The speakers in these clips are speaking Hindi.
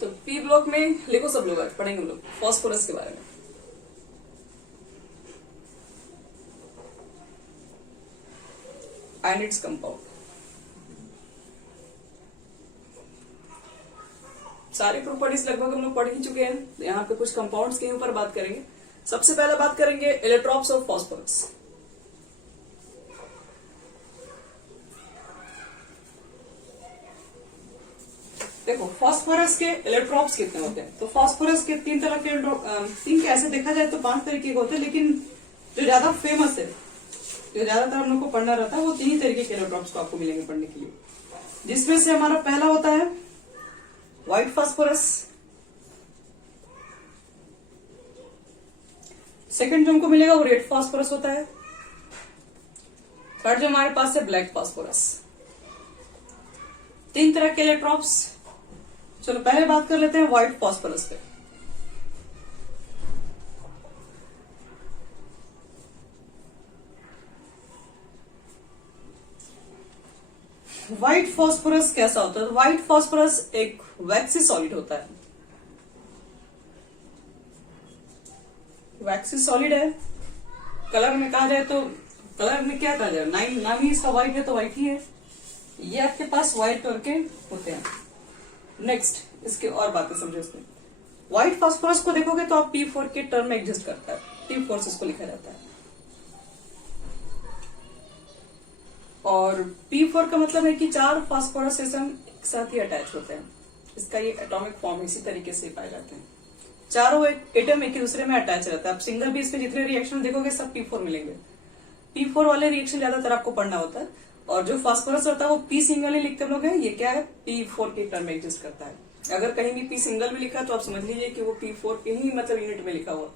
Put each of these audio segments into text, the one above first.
तो पी ब्लॉक में लिखो सब लोग, आज पढ़ेंगे हम लोग फास्फोरस के बारे में। And its compound. सारी प्रॉपर्टीज लगभग हम लोग पढ़ ही चुके हैं। यहाँ पे कुछ कंपाउंड्स के ऊपर बात करेंगे। सबसे पहले बात करेंगे इलेक्ट्रॉन्स ऑफ फास्फोरस। देखो फास्फोरस के इलेक्ट्रॉन्स कितने होते हैं, तो फास्फोरस के तीन तरह के तीन के ऐसे देखा जाए तो 5 तरीके के होते हैं, लेकिन जो ज्यादा फेमस है, जो ज्यादातर हम लोग को पढ़ना रहता है, वो 3 ही तरीके के इलेक्ट्रॉन्स को आपको मिलेंगे पढ़ने के लिए। जिसमें से हमारा पहला होता है व्हाइट फास्फोरस, सेकंड जो हमको मिलेगा वो रेड फास्फोरस होता है, थर्ड जो हमारे पास है ब्लैक फास्फोरस। 3 तरह के इलेक्ट्रॉन्स। चलो पहले बात कर लेते हैं व्हाइट फास्फोरस पे। व्हाइट फास्फोरस कैसा होता है, तो व्हाइट फास्फोरस एक वैक्सी सॉलिड होता है। वैक्सी सॉलिड है। कलर में कहा जाए तो कलर में क्या कहा जाए, नाम ही इसका व्हाइट है तो व्हाइट ही है। ये आपके पास व्हाइट कलर के होते हैं। नेक्स्ट इसके और बातें समझो। इसमें व्हाइट फास्फोरस को देखोगे तो आप P4 के टर्म में एग्जिस्ट करता है, P4 से इसको लिखा जाता है। और P4 का मतलब है कि 4 फास्फोरस एटम एक साथ ही अटैच होते हैं। इसका ये एटॉमिक फॉर्म इसी तरीके से पाए जाते हैं। चारों एटम एक दूसरे में अटैच रहता है। आप सिंगल भी इसमें जितने रिएक्शन देखोगे सब P4 मिलेंगे। P4 वाले रिएक्शन ज्यादातर आपको पढ़ना होता है। और जो फास्फोरस होता है वो P सिंगल ही लिखते लोग हैं। ये क्या है, P4 के टर्म में एग्जिस्ट करता है। अगर कहीं भी P सिंगल में लिखा तो आप समझ लीजिए कि वो P4 के ही मतलब यूनिट में लिखा हुआ।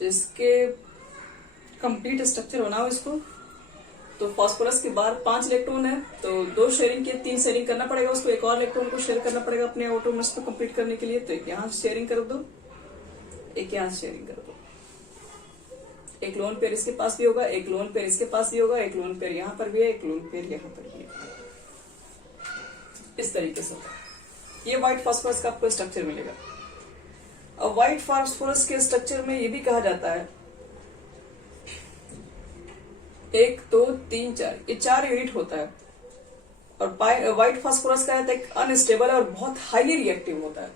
इसके कंप्लीट स्ट्रक्चर बनाओ इसको। तो फास्फोरस के बाहर 5 इलेक्ट्रॉन है, तो 2 शेयरिंग के 3 शेयरिंग करना पड़ेगा उसको। एक और इलेक्ट्रॉन को शेयर करना पड़ेगा अपने एटॉम्स को कंप्लीट करने के लिए। तो एक यहाँ शेयरिंग कर दो, एक यहाँ शेयरिंग कर दो। एक लोन पेयर इसके पास भी होगा, एक लोन पेयर इसके पास भी होगा, एक लोन पेयर यहाँ पर भी है, एक लोन पेयर यहाँ पर भी है। इस तरीके से होगा। ये व्हाइट फास्फोरस का आपको स्ट्रक्चर मिलेगा। अब व्हाइट फास्फोरस के स्ट्रक्चर में ये भी कहा जाता है 1 2 3 4, ये 4 यूनिट होता है। और व्हाइट फास्फोरस का है एक अनस्टेबल है और बहुत हाईली रिएक्टिव होता है।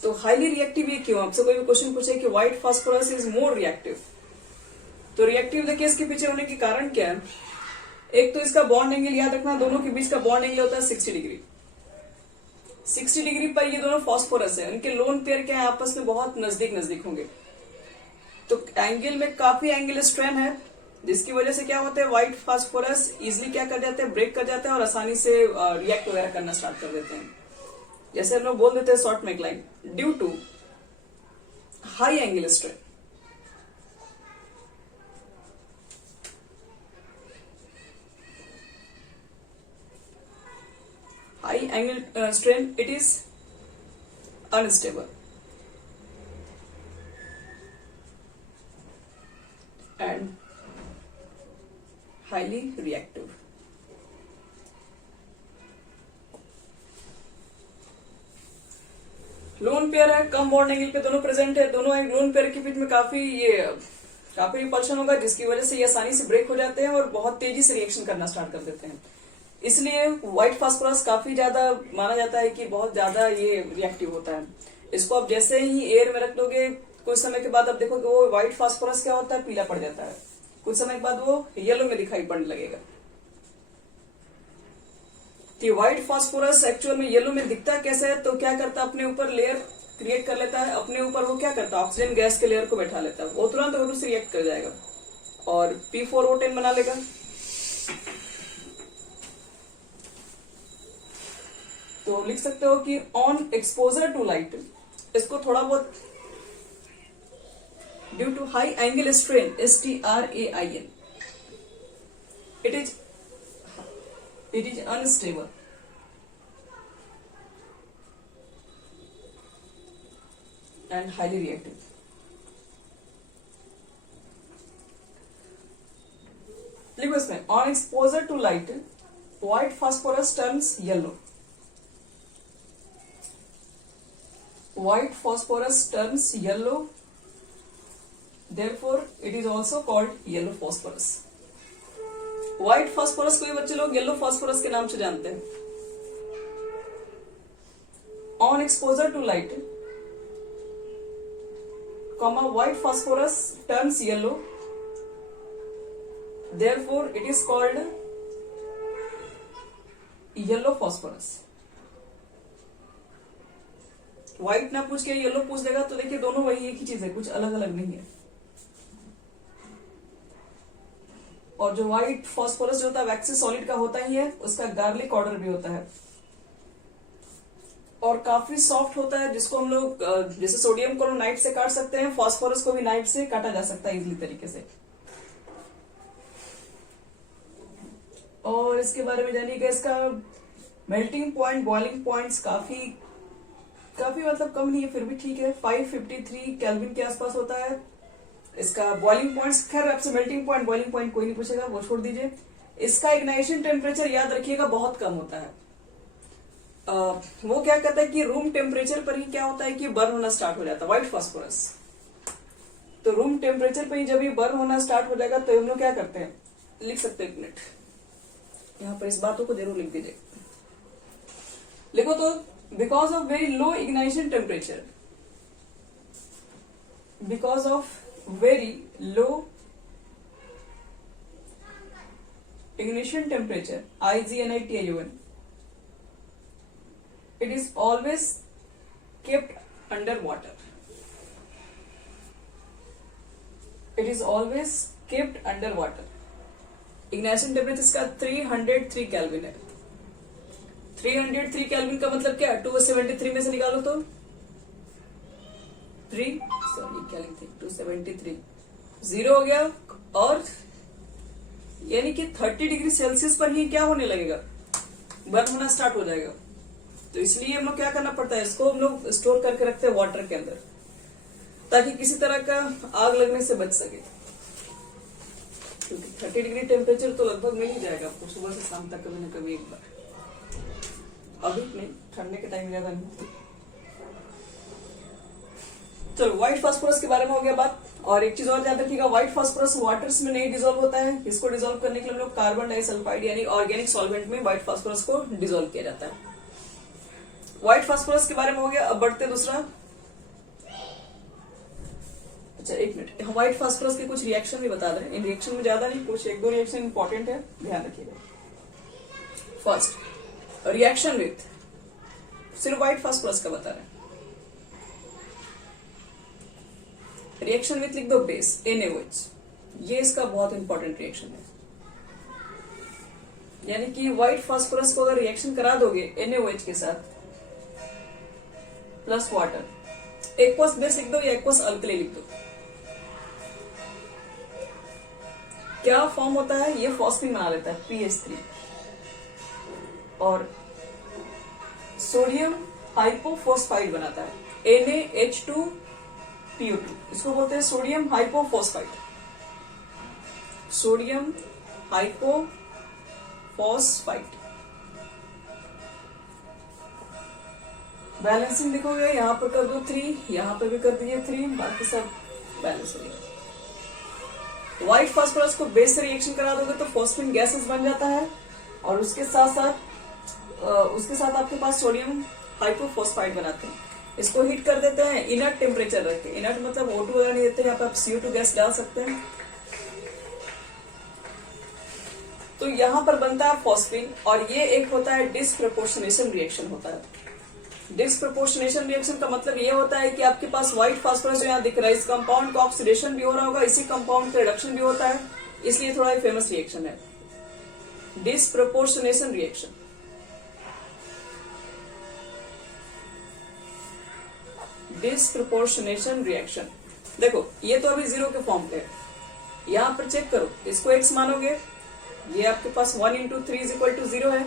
तो हाईली रिएक्टिव ये क्यों, आपसे कोई भी क्वेश्चन पूछे कि white phosphorus is more reactive, तो रिएक्टिव देखिए इसके पीछे होने के कारण क्या है। एक तो इसका बॉन्ड एंगल याद रखना, दोनों के बीच का बॉन्ड एंगल होता है 60 डिग्री। 60 डिग्री पर ये दोनों फास्फोरस है, उनके लोन पेयर क्या है आपस में बहुत नजदीक नजदीक होंगे। तो एंगल में काफी एंगल स्ट्रेन है, जिसकी वजह से क्या होता है व्हाइट फास्फोरस इजिली क्या कर जाते हैं, ब्रेक कर जाते हैं और आसानी से रिएक्ट वगैरह करना स्टार्ट कर देते हैं। जैसे हम लोग बोल देते हैं शॉर्ट में एक line, due to high angle strain. High angle strain, it is unstable and highly reactive. Lone pair है, कम बॉन्ड एंगल पे दोनों प्रेजेंट है। दोनों लोन पेयर के बीच में काफी रिपल्शन होगा, जिसकी वजह से ये आसानी से ब्रेक हो जाते हैं और बहुत तेजी से रिएक्शन करना स्टार्ट कर देते हैं। इसलिए व्हाइट फास्फोरस काफी ज्यादा माना जाता है कि बहुत ज्यादा ये रिएक्टिव होता है। इसको आप जैसे ही एयर में रख दोगे कुछ समय के बाद आप देखोगे वो व्हाइट फास्फोरस क्या होता है, पीला पड़ जाता है। कुछ समय के बाद वो येलो में दिखाई पड़ने लगेगा। तो व्हाइट फास्फोरस एक्चुअल में येलो में दिखता कैसे है, तो क्या करता है अपने ऊपर लेयर क्रिएट कर लेता है। अपने ऊपर वो क्या करता है ऑक्सीजन गैस के लेयर को बैठा लेता है। वो तुरंत O2 से रिएक्ट कर जाएगा और P4O10 बना लेगा। तो लिख सकते हो कि ऑन एक्सपोजर टू लाइट, इसको थोड़ा बहुत due to high angle strain STRAIN, it is unstable and highly reactive. लिखो इसमें on exposure to light white phosphorus turns yellow white phosphorus turns yellow, therefore it is also called yellow phosphorus. White phosphorus को भी बच्चे लोग येलो फास्फोरस के नाम से जानते हैं. On exposure to light, white phosphorus turns yellow, therefore it is called yellow phosphorus. White ना पूछ के येलो पूछ लेगा तो देखिए दोनों वही एक ही चीज है, कुछ अलग अलग नहीं है. और जो व्हाइट फास्फोरस जो होता है वैक्सी सॉलिड का होता ही है, उसका गार्लिक ऑर्डर भी होता है और काफी सॉफ्ट होता है, जिसको हम लोग जैसे सोडियम को नाइफ से काट सकते हैं, फास्फोरस को भी नाइफ से काटा जा सकता है इजीली तरीके से. और इसके बारे में जानिएगा, इसका मेल्टिंग पॉइंट, बॉइलिंग पॉइंट्स काफी मतलब कम नहीं है, फिर भी ठीक है. 553 केल्विन के आसपास होता है. इसका बॉइलिंग पॉइंट्स, खैर आपसे मेल्टिंग पॉइंट, बॉइलिंग पॉइंट कोई नहीं पूछेगा, वो छोड़ दीजिए. इसका इग्नाइशन टेम्परेचर याद रखिएगा बहुत कम होता है. वो क्या कहता है कि रूम टेम्परेचर पर ही क्या होता है कि बर्न होना स्टार्ट हो जाता है व्हाइट फास्फोरस. तो रूम टेम्परेचर पर ही जब ये बर्न होना स्टार्ट हो जाएगा तो हम लोग क्या करते हैं, लिख सकते हैं, एक मिनट यहाँ पर इस बातों को जरूर लिख दीजिए. लिखो तो, because of very low ignition temperature, because of very low ignition temperature, IGNITION, it is always kept under water. It is always kept under water. Ignition temperature इसका 303 केल्विन है. 303 केल्विन का मतलब क्या है, 273 में से निकालो तो 273 जीरो हो गया. और यानी कि 30 डिग्री सेल्सियस पर ही क्या होने लगेगा, बर्न होना स्टार्ट हो जाएगा. तो इसलिए हम लोग क्या करना पड़ता है, इसको हम लोग स्टोर करके रखते हैं वाटर के अंदर, ताकि किसी तरह का आग लगने से बच सके. क्योंकि 30 डिग्री टेम्परेचर तो लगभग मिल ही जाएगा आपको सुबह से शाम तक, कभी न कभी एक बार. अभी नहीं, ठंडे के टाइम ज्यादा नहीं. चलो व्हाइट फास्फोरस के बारे में हो गया बात. और एक चीज और याद रखिएगा, व्हाइट फास्फोरस वाटर्स में नहीं डिसॉल्व होता है. इसको डिसॉल्व करने के लिए हम लोग कार्बन डाइसल्फाइड यानी ऑर्गेनिक सॉल्वेंट में व्हाइट फास्फोरस को डिसॉल्व किया जाता है. व्हाइट फास्फोरस के बारे में हो गया. अब बढ़ते दूसरा. अच्छा एक मिनट, व्हाइट फास्फोरस के कुछ रिएक्शन भी बता दें. इन रिएक्शन में ज्यादा नहीं, कुछ एक दो रिएक्शन इंपॉर्टेंट है, ध्यान रखिएगा. फर्स्ट रिएक्शन विथ, सिर्फ व्हाइट फास्फोरस का बता रहे हैं. रिएक्शन विथ लिख दो बेस NaOH, ये इसका बहुत इंपॉर्टेंट रिएक्शन है. यानी कि व्हाइट फास्फोरस को अगर रिएक्शन करा दोगे NaOH के साथ प्लस वाटर, एक्वस बेस लिख दो या एक्वस अल्कली लिख दो, क्या फॉर्म होता है, ये फॉस्फिन बना लेता है PH3 और सोडियम हाइपोफॉस्फाइड बनाता है NaH2PO2. इसको बोलते हैं सोडियम हाइपोफॉस्फाइड. सोडियम हाइपोफॉस्फाइड. बैलेंसिंग देखोगे, यहां पर कर दो 3, यहां पर भी कर दीजिए 3, बाकी सब बैलेंस हो गया. व्हाइट फास्फोरस को बेस से रिएक्शन करा दोगे तो फॉस्फिन गैसेस बन जाता है और उसके साथ आपके पास सोडियम हाइपोफॉस्फाइड बनाते हैं. इसको हीट कर देते हैं इनर्ट टेम्परेचर रख के. इनर्ट मतलब O2 वगैरह नहीं देते, यहाँ पे आप CO2 गैस डाल सकते हैं. तो यहाँ पर बनता है फॉस्फिन और ये एक होता है डिस्प्रपोर्शनेशन रिएक्शन होता है. डिस्प्रपोर्शनेशन रिएक्शन का मतलब ये होता है कि आपके पास व्हाइट फास्फोरस जो यहाँ दिख रहा है, इस कंपाउंड का ऑक्सीडेशन भी हो रहा होगा, इसी कंपाउंड का रिडक्शन भी होता है, इसलिए थोड़ा फेमस रिएक्शन है डिस्प्रपोर्शनेशन रिएक्शन. Disproportionation reaction. देखो ये तो अभी 0 के फॉर्म पे है. यहां पर चेक करो, इसको x मानोगे, ये आपके पास 1 × 3 = 0 है,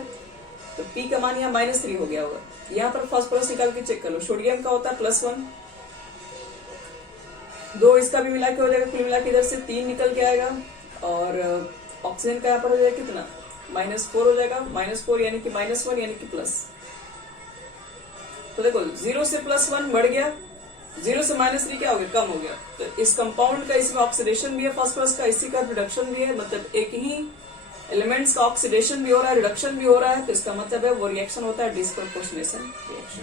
तो p का मान यहाँ -3 हो गया होगा. यहाँ पर फास्फोरस निकाल के चेक कर लो, सोडियम का होता है +1, 2 इसका भी मिला के हो जाएगा, कुल मिला के इधर से 3 निकल के आएगा और ऑक्सीजन का यहाँ पर हो जाएगा कितना, -4 हो जाएगा. -4 यानी कि -1 यानी कि प्लस. तो देखो 0 से +1 बढ़ गया, 0 से -3 क्या हो गया, कम हो गया। तो इस कंपाउंड का इसमें ऑक्सीडेशन भी है फास्फोरस का, इसी का रिडक्शन भी है, मतलब एक ही एलिमेंट्स का ऑक्सीडेशन भी हो रहा है, रिडक्शन भी हो रहा है, तो इसका मतलब है वो रिएक्शन होता है डिस्प्रपोर्शनेशन रिएक्शन।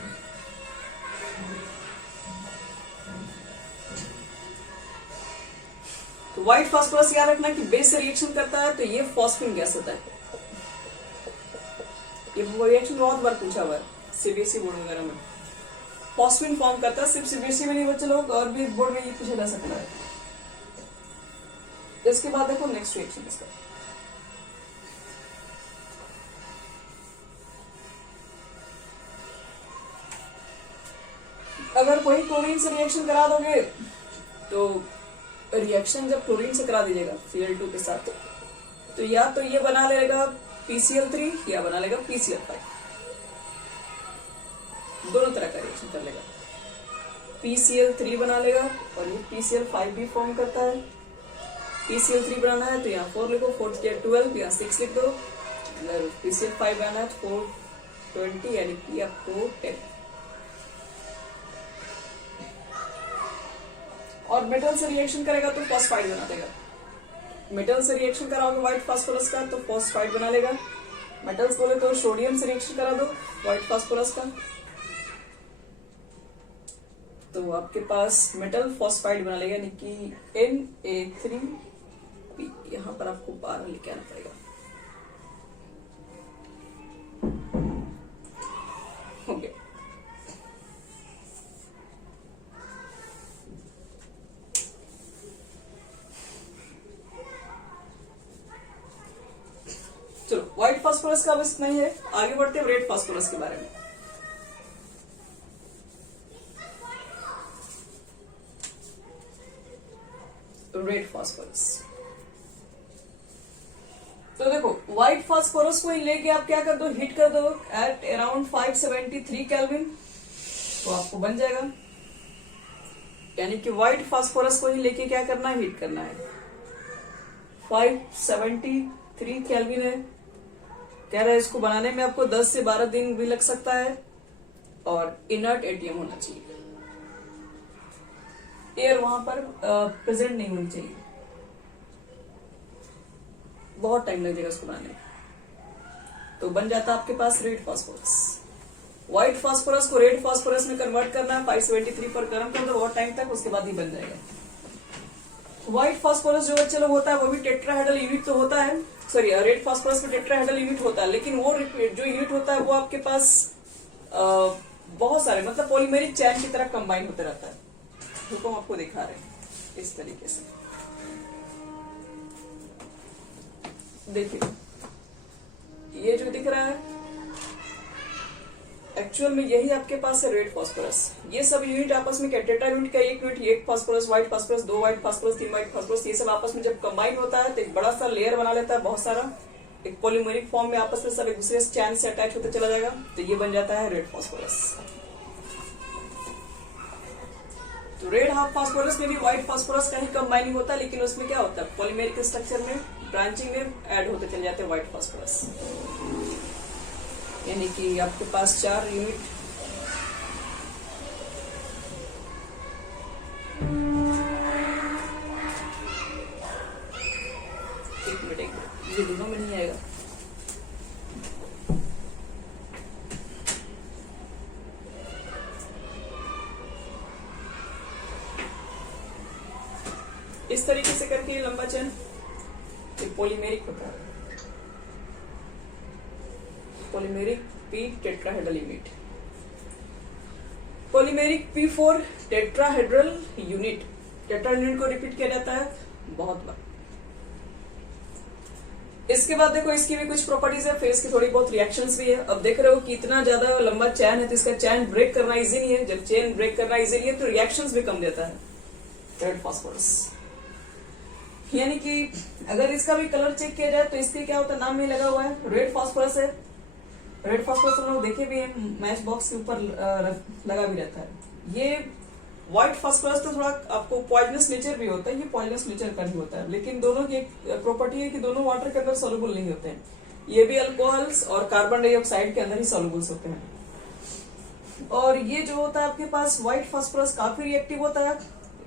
तो व्हाइट फास्फोरस याद रखना कि बेस से रिएक्शन करता है, तो ये फॉस्फिन गैस होता है। ये रिएक्शन बहुत बार पूछा हुआ है सीबीएसई बोर्ड वगैरह में। फॉस्फिन फॉर्म करता है, सिर्फ सीबीएसई में नहीं बच्चे लोग, और भी बोर्ड में ये पूछा जा सकता है। इसके बाद देखो नेक्स्ट रिएक्शन इसका, अगर कोई क्लोरीन से रिएक्शन करा दोगे तो रिएक्शन जब क्लोरीन से करा दीजिएगा Cl2 के साथ, तो या तो ये बना लेगा PCl3 या बना लेगा PCl5, दोनों तरह का रिएक्शन कर लेगा। PCl3 बना लेगा और ये PCl5 भी फॉर्म करता है। PCl3 बनाना है तो यहाँ 4 लिखो, 4 के 12, यहाँ 6 लिख दो। PCl5 बनाना है 420 यानी कि आपको 10। और मेटल से रिएक्शन करेगा तो फॉस्फाइड बना देगा। मेटल से रिएक्शन कराओगे व्हाइट फास्फोरस का तो फॉस्फाइड बना लेगा। मेटल्स बोले तो सोडियम से रिएक्शन करा दो व्हाइट फास्फोरस का, तो आपके पास मेटल फॉस्फाइड बना लेगा, यानी कि Na3P। यहां पर आपको 12 लिख आना पड़ेगा। हो गया। चलो व्हाइट फास्फोरस का बस नहीं है, आगे बढ़ते हैं रेड फास्फोरस के बारे में। रेड फास्फोरस, तो देखो व्हाइट फास्फोरस को लेके आप क्या कर दो, हीट कर दो एट अराउंड 573 केल्विन, तो आपको बन जाएगा। यानी कि व्हाइट फास्फोरस को ही लेके क्या करना है, हीट करना है। 573 केल्विन है, कह रहा है इसको बनाने में आपको 10 से 12 दिन भी लग सकता है, और इनर्ट एटीएम होना चाहिए, एयर वहां पर प्रेजेंट नहीं होनी चाहिए। बहुत टाइम लग जाएगा इसको बनाने में, तो बन जाता है आपके पास रेड फास्फोरस। व्हाइट फास्फोरस को रेड फास्फोरस में कन्वर्ट करना है, 573 पर गर्म कर दो बहुत टाइम तक, उसके बाद ही बन जाएगा। व्हाइट फास्फोरस जो बच्चे लोग होता है वो भी टेट्राहेड्रल यूनिट तो होता है, सॉरी रुट फास्फोरस में टेट्राहेड्रल यूनिट होता है, लेकिन वो जो यूनिट होता है वो आपके पास बहुत सारे मतलब पॉलीमेरिक चैन की तरह कंबाइन होते रहता है। जो हम आपको दिखा रहे हैं इस तरीके से, देखिए ये जो दिख रहा है एक्चुअल में यही आपके पास है रेड फास्फोरस। ये सब यूनिट आपस में टेट्रा यूनिट का एक यूनिट, एक phosphorus, white phosphorus, 2 white phosphorus, 3 white phosphorus, ये सब आपस में जब कंबाइन होता है तो एक बड़ा सा लेयर बना लेता है, बहुत सारा एक पॉलीमेरिक फॉर्म में आपस में सब एक दूसरे चैन से अटैच होते चला जाएगा, तो ये बन जाता है रेड फास्फोरस। तो रेड हाफ फास्फोरस में भी व्हाइट फास्फोरस का ही कंबाइनिंग होता है, लेकिन उसमें क्या होता है पॉलीमेरिक स्ट्रक्चर में ब्रांचिंग में ऐड होते चले जाते हैं व्हाइट फास्फोरस। यानी कि आपके पास 4 यूनिट एक मिनट ये दोनों में नहीं आएगा। इस तरीके से करके लंबा चैन ये पॉलीमेरिक होता है, polymeric P tetrahedral unit, polymeric P4 tetrahedral unit. Tetrahedral unit को रिपीट किया जाता है बहुत बार। इसके बाद देखो इसकी भी कुछ प्रॉपर्टीज है, फिर इसकी थोड़ी बहुत रिएक्शंस भी है। अब देख रहे हो कि इतना ज्यादा लंबा चैन है तो इसका चैन ब्रेक करना इजी नहीं है। जब चैन ब्रेक करना इजी नहीं है तो रिएक्शंस भी कम देता है रेड फास्फोरस। यानी कि अगर इसका भी कलर चेक किया जाए तो इसके क्या होता है, नाम में लगा हुआ है रेड फास्फोरस है। रेड फास्फोरस हम लोग देखे भी है, मैच बॉक्स के ऊपर लगा भी रहता है। ये व्हाइट फास्फोरस तो थोड़ा आपको पॉइजनस नेचर भी होता है, ये पॉइजनस नेचर का भी होता है, लेकिन दोनों की एक प्रॉपर्टी है कि दोनों वाटर के अंदर सॉल्युबल नहीं होते हैं। ये भी अल्कोहल्स और कार्बन डाइऑक्साइड के अंदर ही सॉल्युबल्स होते हैं। और ये जो होता है आपके पास व्हाइट फास्फोरस काफी रिएक्टिव होता है,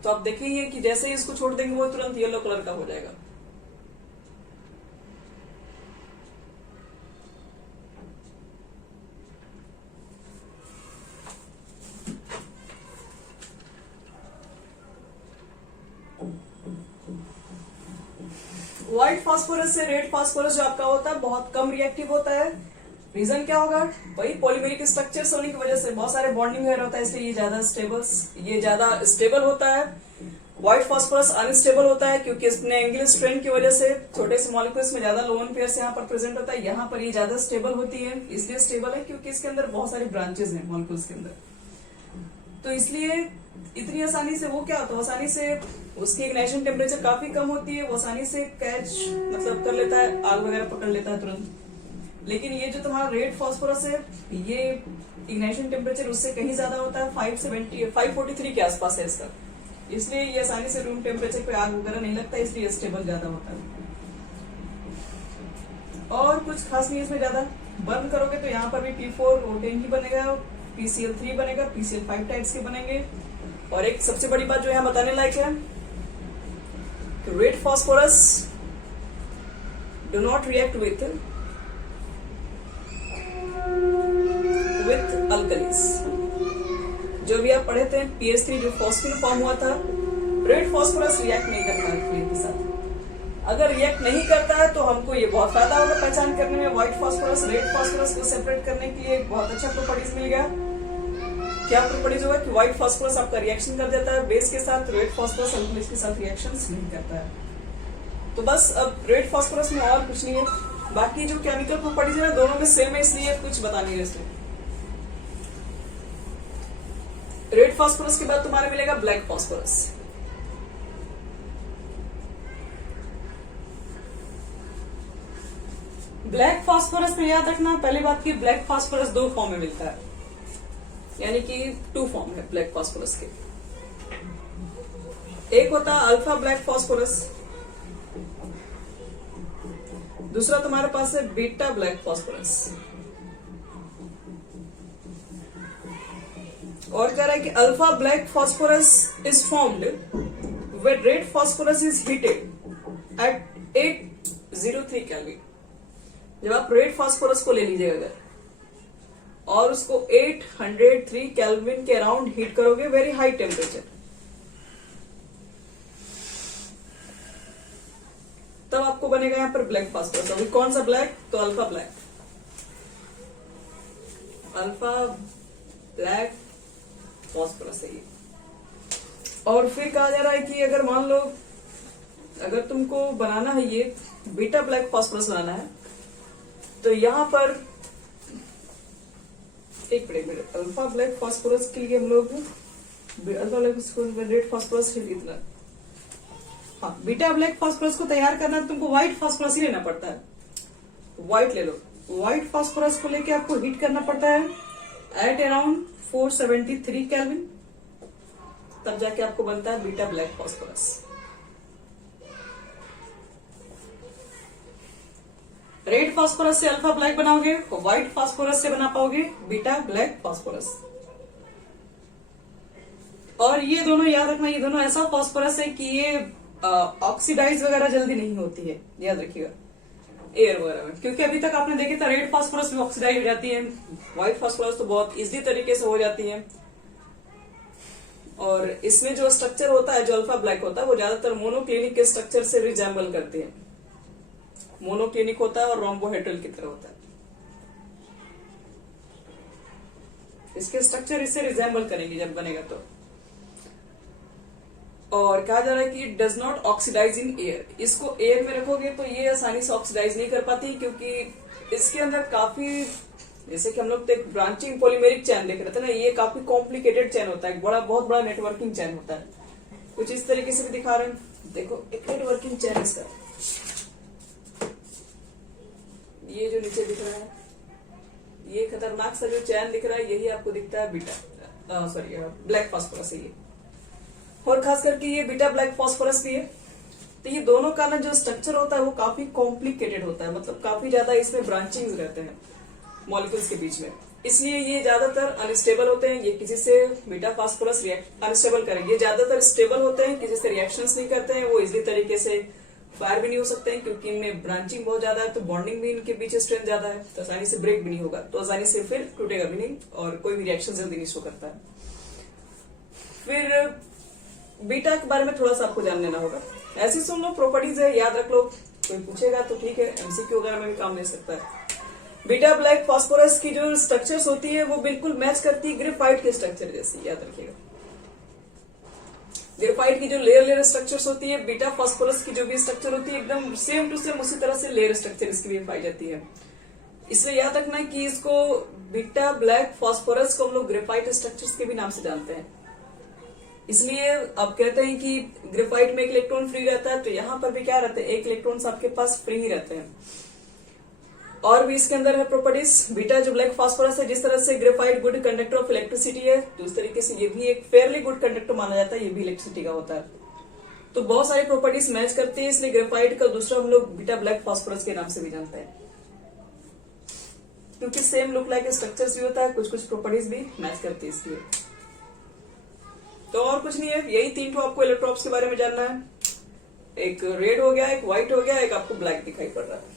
तो आप देखेंगे कि जैसे ही इसको छोड़ देंगे वो तुरंत येलो कलर का हो जाएगा। व्हाइट फास्फोरस से रेड फास्फोरस जो आपका होता है बहुत कम रिएक्टिव होता है। रीजन क्या होगा? वही पॉलीमेरिक स्ट्रक्चर्स होने की वजह से, बहुत सारे बॉन्डिंग वगैरह होता है, इसलिए ये ज्यादा स्टेबल होता है। व्हाइट फास्फोरस अनस्टेबल होता है क्योंकि इसने एंगल स्ट्रेंथ की वजह से छोटे से मॉलिक्यूल्स में ज्यादा लोन पेयर्स यहाँ पर प्रेजेंट होता है। यहाँ पर ये ज्यादा स्टेबल होती है, इसलिए स्टेबल है क्योंकि इसके अंदर बहुत सारी ब्रांचेस हैं मॉलिक्यूल्स के अंदर, तो इसलिए इतनी आसानी से वो क्या होता है, आसानी से उसकी इग्नाइशन टेम्परेचर काफी कम होती है, वो आसानी से कैच मतलब कर लेता है, आग वगैरह पकड़ लेता है तुरंत। लेकिन ये जो तुम्हारा रेड फास्फोरस है, ये इग्नाइशन टेम्परेचर उससे कहीं ज्यादा होता है, 543 के आसपास है इसका, इसलिए ये आसानी से रूम टेम्परेचर पे आग वगैरह नहीं लगता, इसलिए स्टेबल ज्यादा होता है। और कुछ खास नहीं इसमें ज्यादा। बर्न करोगे तो यहाँ पर भी P4 O10 ही बनेगा, PCl3 बनेगा, PCl5 टाइप्स के बनेंगे। और एक सबसे बड़ी बात जो यहाँ बताने लायक है, red phosphorus do not react with alkalis. जो भी आप पढ़े थे PH3 जो फॉस्फिन फॉर्म हुआ था, रेड फास्फोरस रिएक्ट नहीं करता अल्कलीन के साथ। अगर रिएक्ट नहीं करता है तो हमको ये बहुत फायदा होगा पहचान करने में। व्हाइट फास्फोरस रेड फास्फोरस को सेपरेट करने के लिए बहुत अच्छा प्रॉपर्टीज मिल गया। क्या प्रॉपर्टीज होगा कि व्हाइट फास्फोरस आपका रिएक्शन कर देता है बेस के साथ, रेड फास्फोरस अल्कलीज के साथ रिएक्शन नहीं करता है। तो बस अब रेड फास्फोरस में और कुछ नहीं है, बाकी जो केमिकल प्रॉपर्टीज है दोनों में सेम है, इसलिए कुछ बता नहीं है इसमें। रेड फास्फोरस के बाद तुम्हारे मिलेगा ब्लैक फास्फोरस। ब्लैक फास्फोरस में याद रखना पहली बात की ब्लैक फास्फोरस दो फॉर्म में मिलता है, यानी कि 2 फॉर्म है ब्लैक फास्फोरस के। एक होता है अल्फा ब्लैक फास्फोरस, दूसरा तुम्हारे पास है बीटा ब्लैक फास्फोरस। और कह रहा है कि alpha black phosphorus is formed when red phosphorus is heated at 803 kelvin. जब आप रेड फास्फोरस को ले लीजिएगा अगर और उसको 803 केल्विन के अराउंड हीट करोगे, वेरी हाई टेम्परेचर, तब आपको बनेगा यहाँ पर ब्लैक फास्फोरस। अभी कौन सा ब्लैक? तो alpha black, alpha black phosphorus है ये। और फिर कहा जा रहा है कि अगर मान लो अगर तुमको बनाना है ये बीटा ब्लैक फास्फोरस बनाना है, तो यहां पर एक मिनट अल्फा ब्लैक फास्फोरस के लिए हम लोग अल्फा ब्लैक रेड फास्फोरस इतना, हाँ बीटा ब्लैक फास्फोरस को तैयार करना है तुमको व्हाइट फास्फोरस ही लेना पड़ता है। व्हाइट ले लो, व्हाइट फास्फोरस को लेके आपको हीट करना पड़ता है एट अराउंड 473 केल्विन, तब जाके आपको बनता है beta black phosphorus. Red phosphorus से अल्फा ब्लैक बनाओगे, व्हाइट फास्फोरस से बना पाओगे बीटा ब्लैक फास्फोरस। और ये दोनों याद रखना, ये दोनों ऐसा फास्फोरस है कि ये ऑक्सीडाइज वगैरह जल्दी नहीं होती है, याद रखिएगा एयर वगैरह में, क्योंकि अभी तक आपने देखे था रेड फास्फोरस में ऑक्सीडाइज हो जाती है, व्हाइट फास्फोरस तो बहुत इजी तरीके से हो जाती है। और इसमें जो स्ट्रक्चर होता है जो अल्फा ब्लैक होता है वो ज्यादातर मोनोक्लिनिक के स्ट्रक्चर से रिजेंबल करते हैं। मोनोक्लिनिक होता है और रोम्बोहेड्रल की तरह होता है, इसके स्ट्रक्चर इससे रिजेंबल करेंगे जब बनेगा तो। और कहा जा रहा है कि it does not oxidise in air, इसको एयर में रखोगे तो ये आसानी से ऑक्सीडाइज नहीं कर पाती, क्योंकि इसके अंदर काफी, जैसे कि हम लोग तो एक ब्रांचिंग पॉलीमेरिक चैन देख रहे थे ना, ये काफी कॉम्प्लिकेटेड चैन होता है, बहुत बड़ा नेटवर्किंग चैन होता है। कुछ इस तरीके से भी दिखा रहे हैं, देखो एक नेटवर्किंग चैन इसका, ये जो नीचे दिख रहा है ये खतरनाक सा जो चैन दिख रहा है यही आपको दिखता है बीटा ब्लैक फास्फोरस है ये। और खास करके ये बीटा ब्लैक फास्फोरस भी है। तो ये दोनों का ना जो स्ट्रक्चर होता है वो काफी कॉम्प्लिकेटेड होता है, मतलब काफी ज्यादा इसमें ब्रांचिंग्स रहते हैं मॉलिक्यूल्स के बीच में, इसलिए ये ज्यादातर अनस्टेबल होते हैं। ये किसी से बीटा फास्फोरस रिएक्ट अनस्टेबल करेंगे। ये ज्यादातर स्टेबल होते हैं, किसी से रिएक्शंस नहीं करते हैं, वो इजीली तरीके से फायर भी नहीं हो सकते हैं क्योंकि इनमें ब्रांचिंग बहुत ज्यादा है, तो बॉन्डिंग भी इनके बीच स्ट्रेंथ ज्यादा है, तो आसानी से ब्रेक भी नहीं होगा, तो आसानी से फिर टूटेगा भी नहीं और कोई भी रिएक्शन जल्दी नहीं शो करता है। फिर बीटा के बारे में थोड़ा सा आपको जान लेना होगा। ऐसी सुन लो प्रॉपर्टीज है, याद रख लो, कोई पूछेगा तो ठीक है, एमसीक्यू वगैरह में भी काम ले सकता है। बीटा ब्लैक फास्फोरस की जो स्ट्रक्चर्स होती है वो बिल्कुल मैच करती है ग्रेफाइट के स्ट्रक्चर जैसी, याद रखिएगा। ग्रेफाइट की जो लेयर स्ट्रक्चर्स होती है, बीटा फास्फोरस की जो भी स्ट्रक्चर होती है, एकदम सेम टू सेम उसी तरह से लेयर स्ट्रक्चर इसकी भी पाई जाती है। इसलिए याद रखना कि इसको बीटा ब्लैक फास्फोरस को हम लोग ग्रेफाइट स्ट्रक्चर्स के भी नाम से जानते हैं। इसलिए आप कहते हैं कि ग्रेफाइट में एक इलेक्ट्रॉन फ्री रहता है, तो यहाँ पर भी क्या रहता है, एक इलेक्ट्रॉन आपके पास फ्री ही रहते हैं। और भी इसके अंदर है प्रॉपर्टीज। बीटा जो ब्लैक फास्फोरस है, जिस तरह से graphite good conductor of electricity है, तो उस तरीके से ये भी एक फेयरली गुड कंडक्टर माना जाता है, ये भी इलेक्ट्रिसिटी का होता है। तो बहुत सारी प्रॉपर्टीज मैच करती है, इसलिए ग्रेफाइट का दूसरा हम लोग बीटा ब्लैक फास्फोरस के नाम से भी जानते हैं, क्योंकि सेम लुक लाइक स्ट्रक्चर्स भी होता है, कुछ कुछ प्रॉपर्टीज भी मैच करती है इसलिए। तो और कुछ नहीं है, यही तीन तो आपको इलेक्ट्रॉन्स के बारे में जानना है। एक रेड हो गया, एक व्हाइट हो गया, एक आपको ब्लैक दिखाई पड़ रहा है।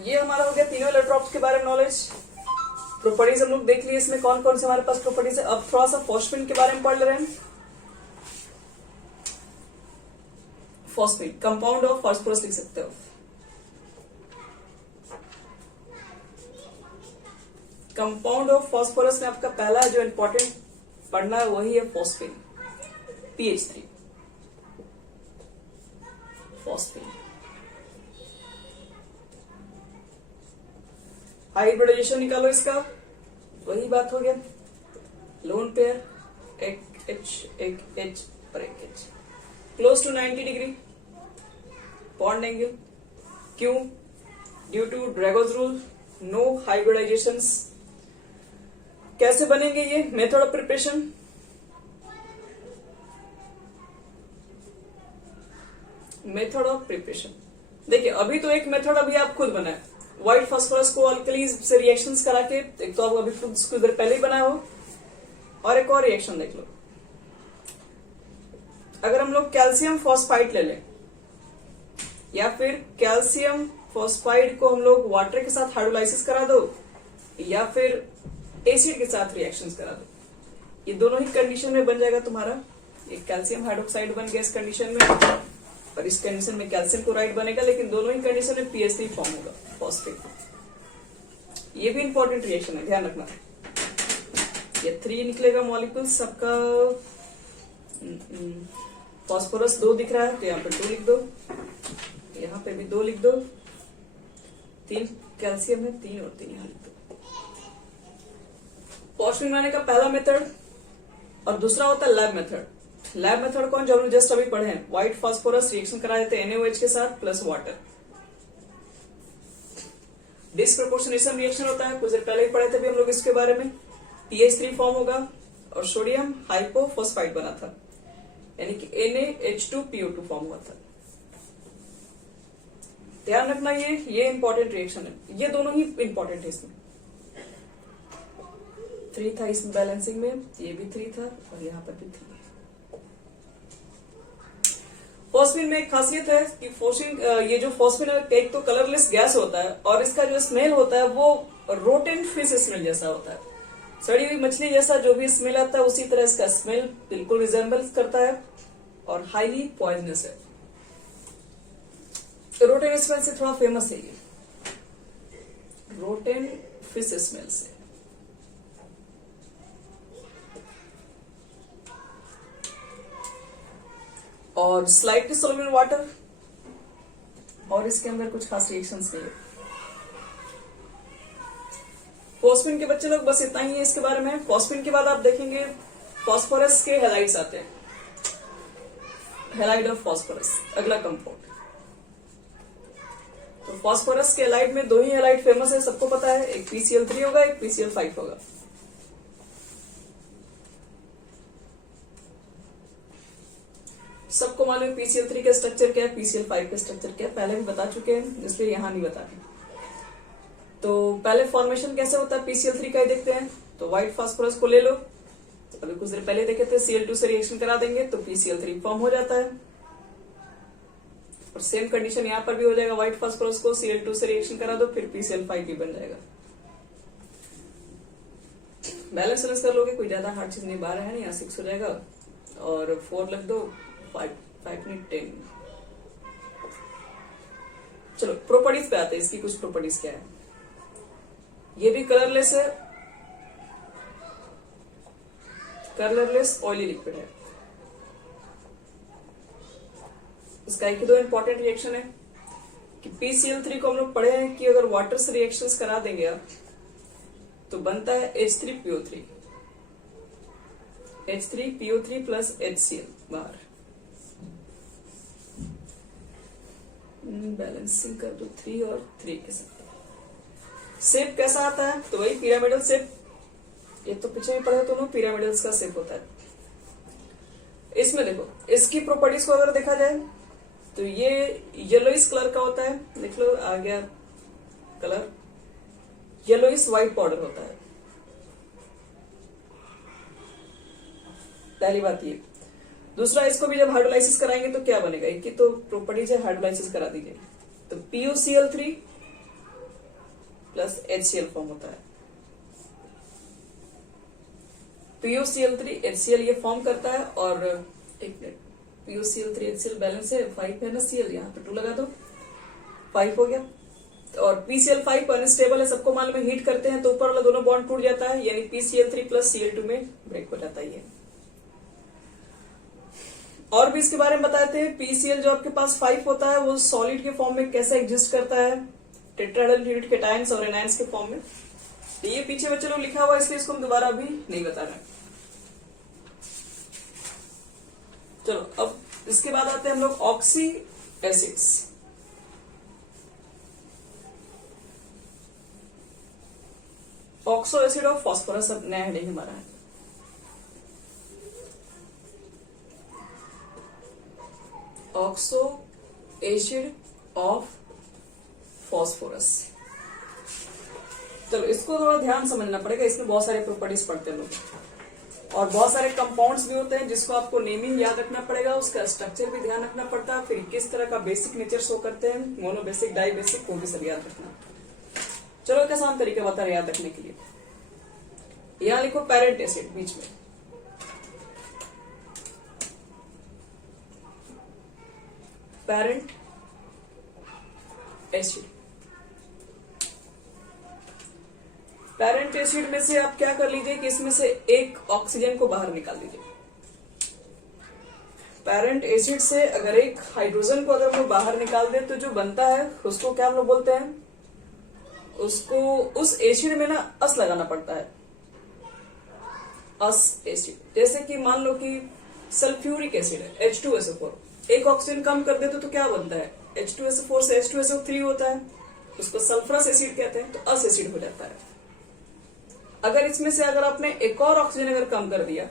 ये हमारा हो गया तीनों इलेक्ट्रॉन्स के बारे में नॉलेज। प्रॉपर्टीज हम लोग देख लिए, इसमें कौन कौन से हमारे पास प्रॉपर्टीज है। अब थोड़ा सा फॉस्फेट के बारे में पढ़ ले रहे हैं। फॉस्फेट कंपाउंड ऑफ फास्फोरस लिख सकते हो। कंपाउंड ऑफ फास्फोरस में आपका पहला जो इंपॉर्टेंट पढ़ना है वही है फॉस्फेट, PH3 फॉस्फेट। हाइब्रिडाइजेशन निकालो इसका, वही बात हो गया, लोन पेयर एक H और एक H, close to 90 degree bond angle. क्यों? Due to Drago's rule, no hybridisations. कैसे बनेंगे ये? Method of preparation, method of preparation देखिए, अभी तो एक मेथड अभी आप खुद बनाए, व्हाइट फास्फोरस को अल्कलीज से रिएक्शंस करा के, एक तो आप अभी खुद कुछ देर पहले ही बनाए हो, और एक और रिएक्शन देख लो। अगर हम लोग कैल्शियम फॉस्फाइड ले लें, या फिर कैल्शियम फॉस्फाइड को हम लोग वाटर के साथ हाइड्रोलाइसिस करा दो, या फिर एसिड के साथ रिएक्शंस करा दो, ये दोनों ही कंडीशन में बन जाएगा तुम्हारा। एक कैल्शियम हाइड्रोक्साइड बन गया इस कंडीशन में, और इस कंडीशन में कैल्शियम क्लोराइड बनेगा, लेकिन दोनों ही कंडीशन में PH3 फॉर्म होगा फॉस्फेट। ये भी इंपॉर्टेंट रिएक्शन है, ध्यान रखना। ये 3 निकलेगा मॉलिक्यूल्स सबका। फॉस्फोरस 2 दिख रहा है, तो यहाँ पे 2 लिख दो, यहाँ पे भी 2 लिख दो। 3 कैल्शियम है, 3 और 3 यहाँ लिख दो। फॉस्फेट बनाने का पहला मेथड, और दूसरा होता है लैब मेथड। लैब मेथड कौन, जो हम जस्ट अभी पढ़े हैं, व्हाइट फास्फोरस रिएक्शन करा देते हैं NaOH के साथ प्लस वाटर। डिस्प्रपोर्शनेशन रिएक्शन होता है, कुछ देर पहले ही पढ़े थे भी हम लोग इसके बारे में। PH3 फॉर्म होगा और सोडियम हाइपोफॉस्फाइड बना था, यानी कि NaH2PO2 फॉर्म हुआ था। ध्यान रखना, ये इंपॉर्टेंट रिएक्शन है, ये दोनों ही इंपॉर्टेंट है। इसमें 3 था इसमें बैलेंसिंग में, ये भी 3 था और यहाँ पर भी 3 है। फॉस्फेट में एक खासियत है कि ये जो फॉस्फेट है, एक तो कलरलेस गैस होता है, और इसका जो स्मेल होता है वो रोटेंट फिश स्मेल जैसा होता है, सड़ी हुई मछली जैसा जो भी स्मेल आता है उसी तरह इसका स्मेल बिल्कुल रिजेंबल करता है, और हाईली पॉइजनस है। रोटेंट स्मेल से थोड़ा फेमस है ये, रोटेंट फिश स्मेल से। और स्लाइटली सोल्यूबल वाटर, और इसके अंदर कुछ खास रिएक्शंस नहीं है। फॉस्फेट के बच्चे लोग बस इतना ही है इसके बारे में। फॉस्फेट के बाद आप देखेंगे फास्फोरस के हैलाइड्स आते हैं, हैलाइड ऑफ फास्फोरस अगला कंपाउंड। तो फास्फोरस के हैलाइड में 2 ही हैलाइड फेमस है, सबको पता है, एक PCl3 होगा, एक PCl5 होगा। सबको सबको मालूम है PCl3 का स्ट्रक्चर क्या है, PCl5 का स्ट्रक्चर क्या है, पहले भी बता चुके हैं, इसलिए यहां नहीं बता रहे। तो पहले फॉर्मेशन कैसे होता है PCl3 का ही देखते हैं। तो व्हाइट फास्फोरस को ले लो, अभी कुछ देर पहले देखे थे, Cl2 से रिएक्शन करा देंगे तो PCl3 फॉर्म हो जाता है। और सेम कंडीशन यहाँ पर भी हो जाएगा, व्हाइट फास्फोरस को Cl2 से रिएक्शन करा दो, फिर PCl5 भी बन जाएगा। बैलेंस वैलेंस कर लोगे, कोई ज्यादा हार्ड चीज नहीं, 12 है नहीं, यहाँ 6 हो जाएगा और 4 लग दो, 5 नहीं 10। चलो प्रॉपर्टीज पे आते हैं, इसकी कुछ प्रॉपर्टीज क्या है। ये भी कलरलेस है, कलरलेस ऑयली लिक्विड है। इसका एक ही दो इंपॉर्टेंट रिएक्शन है कि PCl3 को हम लोग पढ़े हैं कि अगर वाटर से रिएक्शंस करा देंगे आप तो बनता है H3PO3, H3PO3 प्लस HCl बाहर। बैलेंसिंग कर दो 3 और 3 के साथ। शेप कैसा आता है, तो वही पिरामिडल शेप, ये तो पीछे भी पढ़े दोनों पिरामिडल्स का शेप होता है। इसमें देखो, इसकी प्रॉपर्टीज को अगर देखा जाए तो ये येलोइश कलर का होता है, देख लो आ गया कलर, येलोइश व्हाइट पाउडर होता है। पहली बात ये। दूसरा, इसको भी जब हाइड्रोलाइसिस कराएंगे तो क्या बनेगा, एक की तो प्रॉपर्टीज है, हाइड्रोलाइसिस करा दीजिए तो PuCl3 प्लस HCl फॉर्म होता है। PuCl3 HCl ये फॉर्म करता है, और एक मिनट, PuCl3 HCl बैलेंस है, 5 है ना Cl, यहाँ पे 2 लगा दो, 5 हो गया। और PCl5 अनस्टेबल है, सबको मालूम है, हीट करते हैं तो ऊपर वाला दोनों बॉन्ड टूट जाता है, यानी PCl3 प्लस Cl2 में ब्रेक हो जाता है। और भी इसके बारे में बताते हैं। PCl जो आपके पास 5 होता है वो सॉलिड के फॉर्म में कैसे एग्जिस्ट करता है, टेट्राहेड्रल केटायंस और एनायंस के फॉर्म में। तो ये पीछे बच्चे लोग लिखा हुआ है, इसलिए इसको हम दोबारा अभी नहीं बता रहे। चलो अब इसके बाद आते हैं हम लोग oxy acids. Oxo acid of phosphorus अब नया हेडिंग हमारा है। Oxo acid of phosphorus. चलो इसको थोड़ा ध्यान समझना पड़ेगा, इसमें बहुत सारे प्रॉपर्टीज पढ़ते हैं लोग और बहुत सारे कंपाउंड्स भी होते हैं जिसको आपको नेमिंग याद रखना पड़ेगा, उसका स्ट्रक्चर भी ध्यान रखना पड़ता है, फिर किस तरह का बेसिक नेचर शो करते हैं, मोनो बेसिक, डाई बेसिक, वो भी सब याद रखना। चलो एक आसान तरीका बता रहे याद रखने के लिए। यहां लिखो पेरेंट एसिड बीच में, पेरेंट एसिड। पेरेंट एसिड में से आप क्या कर लीजिए कि इसमें से एक ऑक्सीजन को बाहर निकाल दीजिए। पेरेंट एसिड से अगर एक हाइड्रोजन को अगर हम लोग बाहर निकाल दे तो जो बनता है उसको क्या हम लोग बोलते हैं, उसको उस एसिड में ना अस लगाना पड़ता है, अस एसिड। जैसे कि मान लो कि सल्फ्यूरिक एसिड है H2SO4, एक ऑक्सीजन कम कर देते तो क्या बनता है, H2SO4 से H2SO3 होता है, उसको सल्फरस एसिड कहते हैं, तो अस एसिड हो जाता है। अगर इसमें से अगर आपने एक और ऑक्सीजन अगर कम कर दिया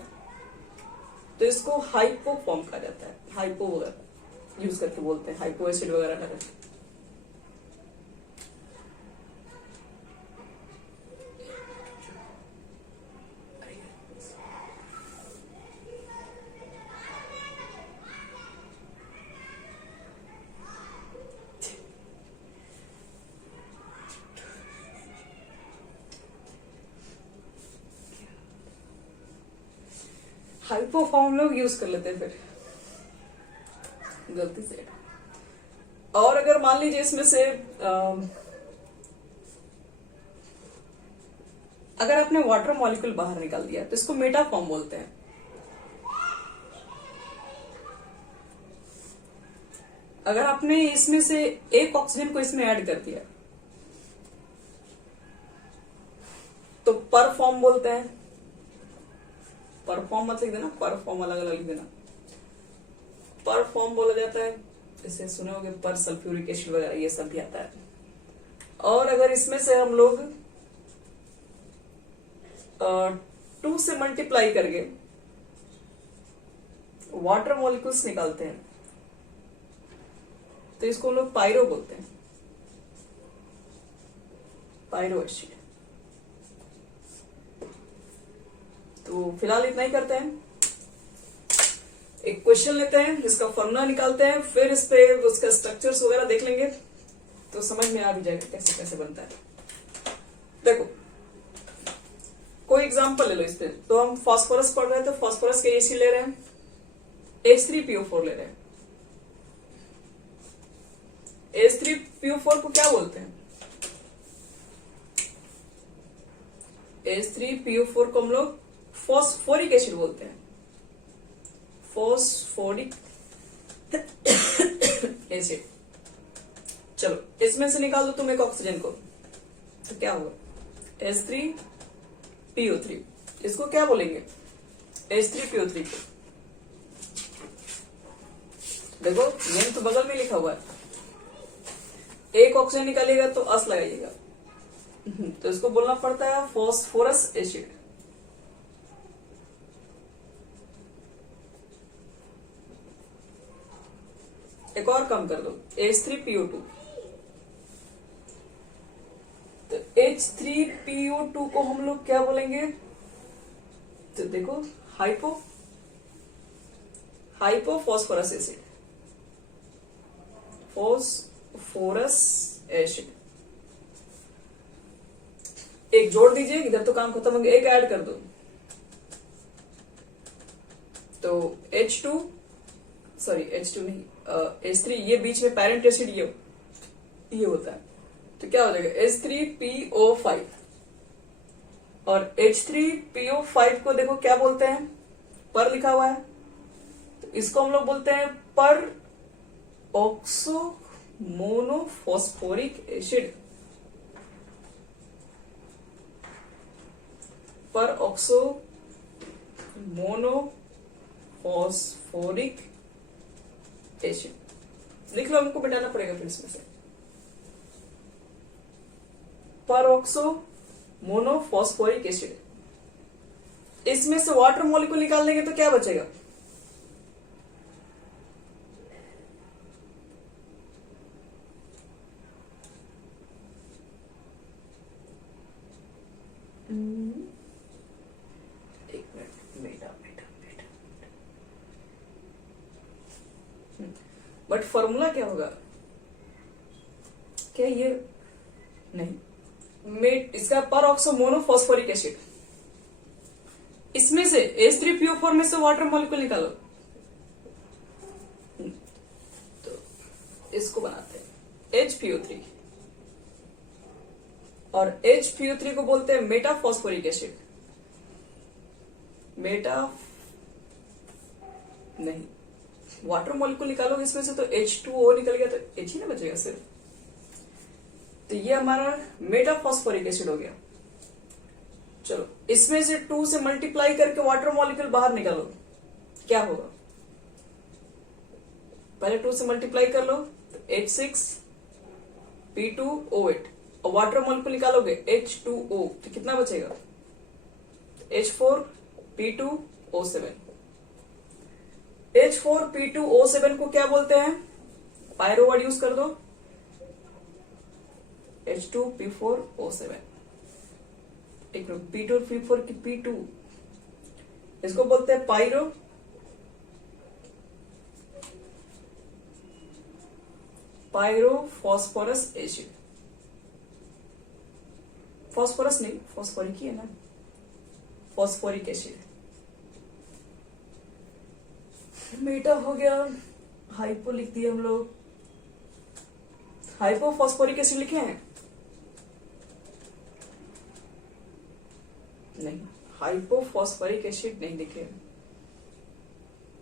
तो इसको हाइपो फॉर्म कहा जाता है, हाइपो वगैरह यूज करके बोलते हैं, हाइपो एसिड वगैरह करके। हाइपो फॉर्म लोग यूज कर लेते हैं फिर गलती से। और अगर मान लीजिए इसमें से अगर आपने वाटर मॉलिक्यूल बाहर निकाल दिया तो इसको मेटा फॉर्म बोलते हैं। अगर आपने इसमें से एक ऑक्सीजन को इसमें ऐड कर दिया तो पर फॉर्म बोलते हैं। पर फॉर्म मत लिख देना, पर फॉर्म अलग अलग लिख देना, पर फॉर्म बोला जाता है। जैसे सुने होंगे पर सल्फ्यूरिक एसिड वगैरह, ये सब भी आता है। और अगर इसमें से हम लोग 2 से मल्टीप्लाई करके वाटर मॉलिक्यूल्स निकालते हैं तो इसको हम लोग पायरो बोलते हैं, पायरो एसिड। तो फिलहाल इतना ही करते हैं, एक क्वेश्चन लेते हैं, इसका फॉर्मूला निकालते हैं, फिर इस पे उसका स्ट्रक्चर्स वगैरह देख लेंगे तो समझ में आ भी जाएगा कैसे कैसे बनता है। देखो कोई एग्जांपल ले लो इस पे। तो हम फास्फोरस पढ़ रहे हैं, तो फास्फोरस के एसिड ले रहे हैं, H3PO4 ले रहे हैं। H3PO4 को क्या बोलते हैं? H3PO4 को हम लोग फॉस्फोरिक एसिड बोलते हैं, फॉस्फोरिक एसिड। चलो इसमें से निकाल दो तुम एक ऑक्सीजन को, तो क्या होगा? H3PO3। इसको क्या बोलेंगे? H3PO3 को। देखो ये तो बगल में लिखा हुआ है, एक ऑक्सीजन निकालिएगा तो अस लगाइएगा, तो इसको बोलना पड़ता है फॉस्फोरस एसिड। एक और कम कर दो, H3PO2। तो H3PO2 को हम लोग क्या बोलेंगे? तो देखो हाइपोफॉस्फोरस एसिड, फॉस्फोरस एसिड। एक जोड़ दीजिए, इधर तो काम खत्म हो गया, एक ऐड कर दो, तो H2 नहीं, H3, ये बीच में पेरेंट एसिड ये होता है, तो क्या हो जाएगा? H3PO5। और H3PO5 को देखो क्या बोलते हैं? पर लिखा हुआ है, तो इसको हम लोग बोलते हैं पर ऑक्सो मोनोफॉस्फोरिक एसिड, पर ऑक्सो मोनोफॉस्फोरिक एसिड। लिख लो, हमको मिटाना पड़ेगा फिर इसमें से, पर ऑक्सो मोनोफॉस्फोरिक एसिड। इसमें से वाटर मॉलिक्यूल निकाल देंगे तो क्या बचेगा? एक मिनट, बट फॉर्मूला क्या होगा? क्या ये नहीं, इसका पर ऑक्सो मोनोफॉस्फोरिक एसिड। इसमें से H3PO4 में से वाटर मॉलिक्यूल निकालो, तो इसको बनाते हैं HPO3, और HPO3 को बोलते हैं मेटाफॉस्फोरिक एसिड। नहीं, वाटर मॉलिक्यूल निकालोगे इसमें से तो H2O निकल गया, तो H ही ना बचेगा सिर्फ। तो ये हमारा मेटाफॉस्फोरिक एसिड हो गया। चलो इसमें से 2 से मल्टीप्लाई करके वाटर मॉलिक्यूल बाहर निकालो, क्या होगा? पहले 2 से मल्टीप्लाई कर लो, तो H6P2O8, और वाटर मॉलिक्यूल निकालोगे H2O, तो कितना बचेगा? H4P2O7। H4P2O7 को क्या बोलते हैं? पायरो वर्ड यूज कर दो, H2P4O7। एक P2 और P4 की P2, इसको बोलते हैं पायरोफॉस्फोरस एसिड। फॉस्फोरस नहीं, फॉस्फोरिक ही है ना, फॉस्फोरिक एसिड। मेटा हो गया, हाइपो लिख दिया हम लोग, हाइपोफॉस्फोरिक एसिड लिखे हैं? नहीं, हाइपोफॉस्फोरिक एसिड नहीं लिखे,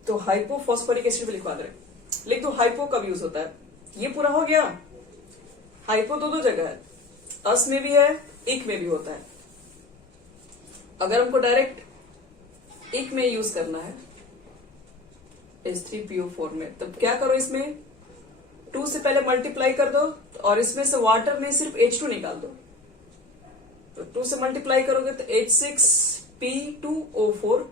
तो हाइपोफॉस्फोरिक एसिड भी लिखवा दे। लिख दो हाइपो कब यूज होता है, ये पूरा हो गया। हाइपो दो जगह है, अस में भी है, इक में भी होता है। अगर हमको डायरेक्ट इक में यूज करना है H3PO4 में, तब क्या करो, इसमें 2 से पहले मल्टीप्लाई कर दो, और इसमें से वाटर में सिर्फ H2 निकाल दो, तो 2 से मल्टीप्लाई करोगे तो H6P2O4,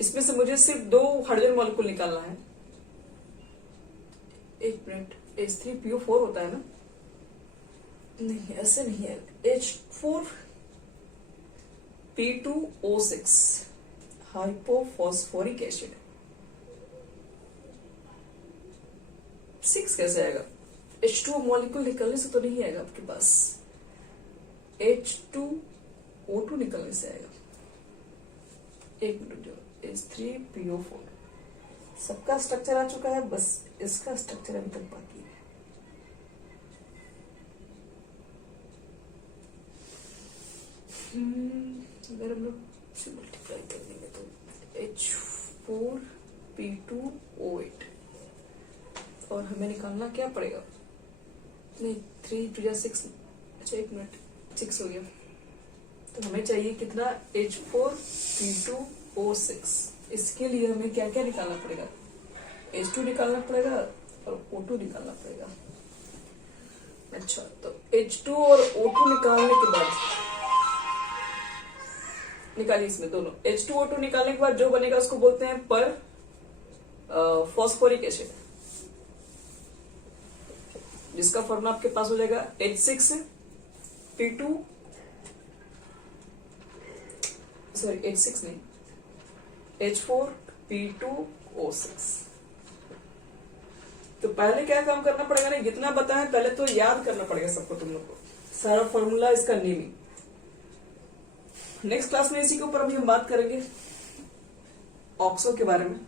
इसमें से मुझे सिर्फ 2 हाइड्रोजन मॉलिक्यूल निकालना है। एक मिनट, H3PO4 होता है ना? नहीं, ऐसे नहीं है। H4P2O6 hypophosphoric acid. 6 कैसे आएगा? H2 मॉलिक्यूल निकलने से तो नहीं आएगा आपके पास, H2O2 निकलने से आएगा। एक मिनट, जो H3PO4 सबका स्ट्रक्चर आ चुका है, बस इसका स्ट्रक्चर अभी तक बाकी है। अगर हम लोग से मल्टीप्लाई कर देंगे तो H4P2O8, और हमें निकालना क्या पड़ेगा? नहीं, 3 2 6। अच्छा एक मिनट, 6 हो गया। तो हमें चाहिए कितना? H4P2O6। इसके लिए हमें क्या क्या निकालना पड़ेगा? H2 निकालना पड़ेगा और O2 निकालना पड़ेगा। अच्छा, तो H2 और O2 निकालने के बाद, निकालिए इसमें दोनों। H2O2 निकालने के बाद जो बनेगा उसको बोलते हैं पर फॉस्फोरिक एसिड, जिसका फॉर्मूला आपके पास हो जाएगा H6P2, सॉरी H6 नहीं, H4P2O6। तो पहले क्या काम करना पड़ेगा ना, जितना बताया पहले तो याद करना पड़ेगा सबको, तुम लोग को सारा फॉर्मूला, इसका नेमिंग। नेक्स्ट क्लास में इसी के ऊपर अभी हम बात करेंगे ऑक्सो के बारे में।